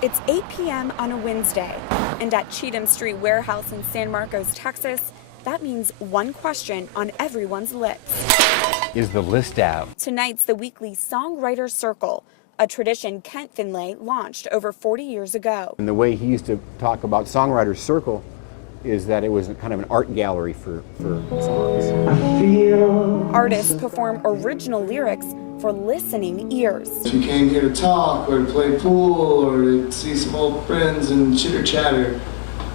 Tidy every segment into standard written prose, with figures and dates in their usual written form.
It's 8 p.m. on a Wednesday, and at Cheatham Street Warehouse in San Marcos, Texas, that means one question on everyone's lips. Is the list out? Tonight's the weekly Songwriter Circle, a tradition Kent Finlay launched over 40 years ago. And the way he used to talk about Songwriter Circle is that it was kind of an art gallery for songs. Artists perform original lyrics for listening ears. If you came here to talk or to play pool or to see some old friends and chitter chatter,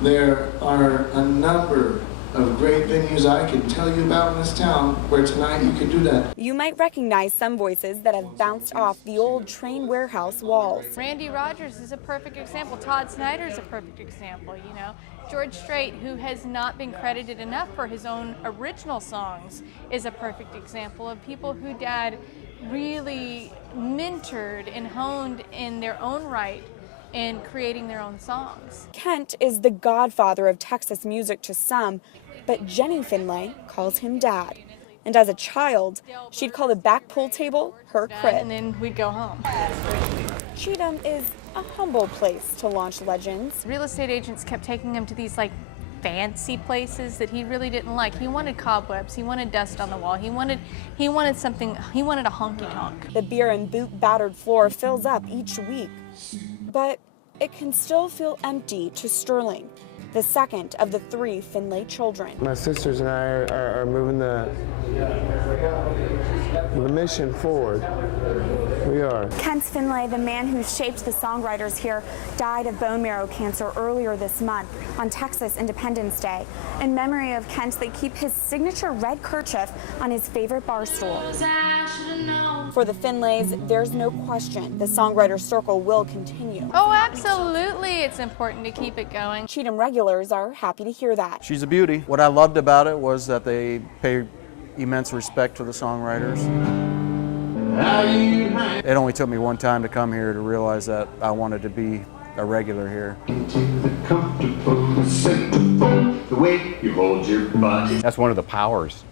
there are a number of great venues I can tell you about in this town where tonight you could do that. You might recognize some voices that have bounced off the old train warehouse walls. Randy Rogers is a perfect example. Todd Snyder is a perfect example, you know. George Strait, who has not been credited enough for his own original songs, is a perfect example of people who Dad really mentored and honed in their own right in creating their own songs. Kent is the godfather of Texas music to some, but Jenny Finlay calls him Dad. And as a child, she'd call the back pool table her crib. And then we'd go home. Cheatham is a humble place to launch legends. Real estate agents kept taking him to these fancy places that he really didn't like. He wanted cobwebs, he wanted dust on the wall, he wanted something, he wanted a honky-tonk. The beer and boot battered floor fills up each week, but it can still feel empty to Sterling, the second of the 3 Finlay children. My sisters and I are moving the mission forward. We are. Kent Finlay, the man who shaped the songwriters here, died of bone marrow cancer earlier this month on Texas Independence Day. In memory of Kent, they keep his signature red kerchief on his favorite bar stool. For the Finlays, there's no question the Songwriter Circle will continue. Oh, absolutely, it's important to keep it going. Cheatham regulars are happy to hear that. She's a beauty. What I loved about it was that they pay immense respect to the songwriters. It only took me one time to come here to realize that I wanted to be a regular here. That's one of the powers,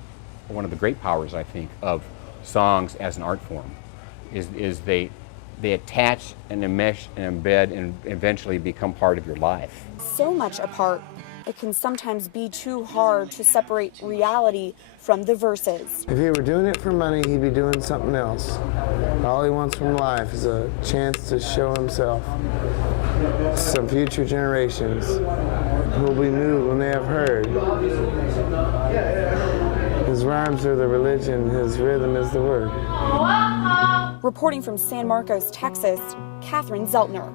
one of the great powers, I think, of songs as an art form, is they attach and enmesh and embed and eventually become part of your life. So much a part, it can sometimes be too hard to separate reality from the verses. If he were doing it for money, he'd be doing something else. All he wants from life is a chance to show himself to some future generations who will be moved when they have heard. His rhymes are the religion, his rhythm is the word. Reporting from San Marcos, Texas, Catherine Szeltner.